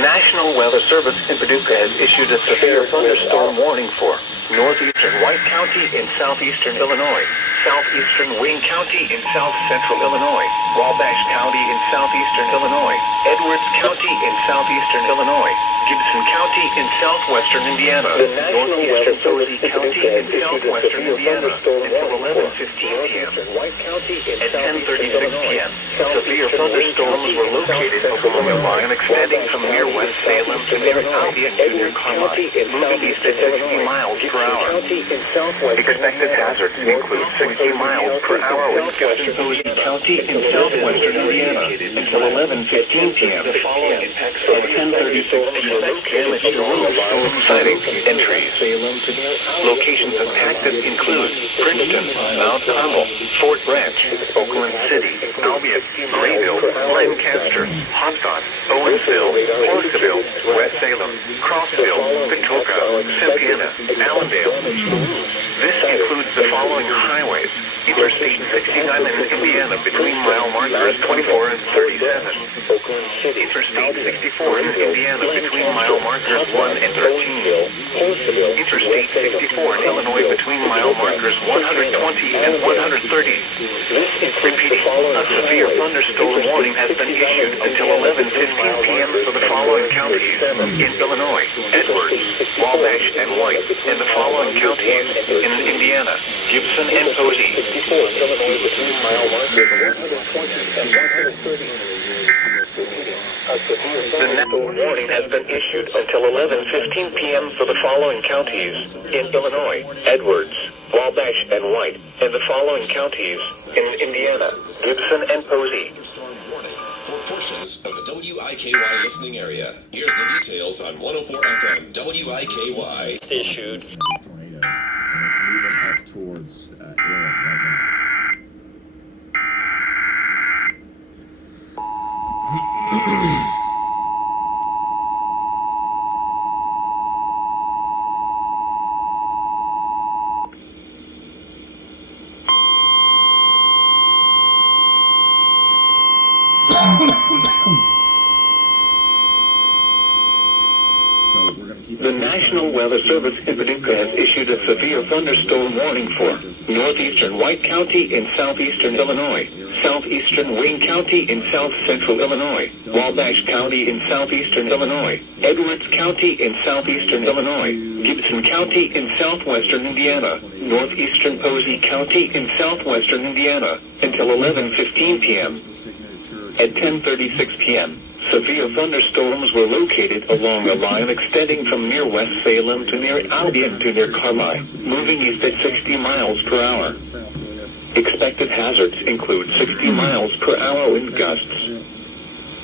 National Weather Service in Paducah has issued a severe thunderstorm warning for northeastern White County in southeastern Illinois, southeastern Wayne County in south central Illinois, Wabash County in southeastern Illinois, Edwards County in southeastern Illinois, Gibson County in southwestern Indiana, northeastern Posey County in southwestern Indiana until 11:15 p.m. At 10:36 p.m., severe thunderstorms were located along a line extending from near West Salem to near Albion to near Carmine, moving east at 60 miles per hour. Expected hazards include 60 miles per hour winds gusting Posey County in southwestern Indiana until 11:15 p.m. At 10:36 p.m. Damage to roofs, storm siding, and trees. Locations impacted include Princeton, Mount Carmel, Fort Branch, Oakland City, Albion, Grayville, Lancaster, Hopdon, Owensville, Horseville, West Salem, Crossville, Patoka, Cynthiana, Allendale. This includes the following highways: Interstate 69 in Indiana between mile markers 24 and 37. Interstate 64 in Indiana between mile markers 1 and 13. Interstate 64 in Illinois between mile markers 120 and 130. Repeating, a severe thunderstorm warning has been issued until 11:15 p.m. for the following counties in Illinois: Edwards, Wabash, and White, and the following counties in Indiana: Gibson and Posey. The national warning has been issued until 11:15 p.m. for the following counties in Illinois: Edwards, Wabash, and White, and the following counties in Indiana: Gibson and Posey. For portions of the WIKY listening area, here's the details on 104 FM WIKY. Issued. Tornado, and it's moving up towards Aaron right now. So we're going to keep The National Weather Service in Paducah has issued a severe thunderstorm warning for northeastern White County in southeastern Illinois, southeastern Wayne County in south central Illinois, Wabash County in southeastern Illinois, Edwards County in southeastern Illinois, Gibson County in southwestern Indiana, northeastern Posey County in southwestern Indiana until 11:15 p.m. At 10:36 p.m. severe thunderstorms were located along a line extending from near West Salem to near Albion to near Carmine, moving east at 60 miles per hour. Expected hazards include 60 miles per hour wind gusts.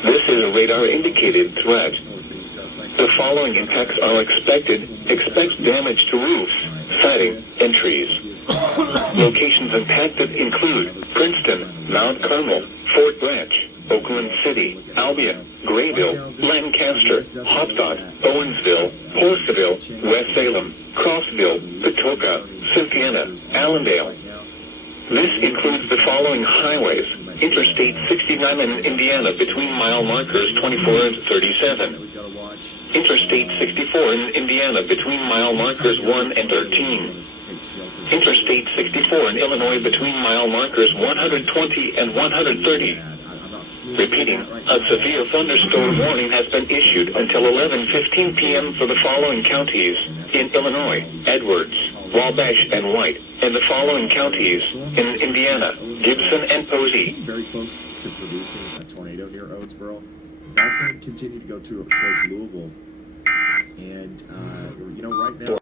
This is a radar-indicated threat. The following impacts are expected. Expect damage to roofs, siding, and trees. Locations impacted include Princeton, Mount Carmel, Fort Branch, Oakland City, Albion, Grayville, Lancaster, Hopdon, Owensville, Horseville, West Salem, Crossville, Patoka, Cynthiana, Allendale. This includes the following highways: Interstate 69 in Indiana between mile markers 24 and 37. Interstate 64 in Indiana between mile markers 1 and 13. Interstate 64 in Illinois between mile markers 120 and 130. Repeating, a severe thunderstorm warning has been issued until 11:15 p.m. for the following counties in Illinois: Edwards, Wabash, and White, and the following counties in Indiana: Gibson and Posey. Very close to producing a tornado near Owensboro. That's going to continue to go towards Louisville. And, right now...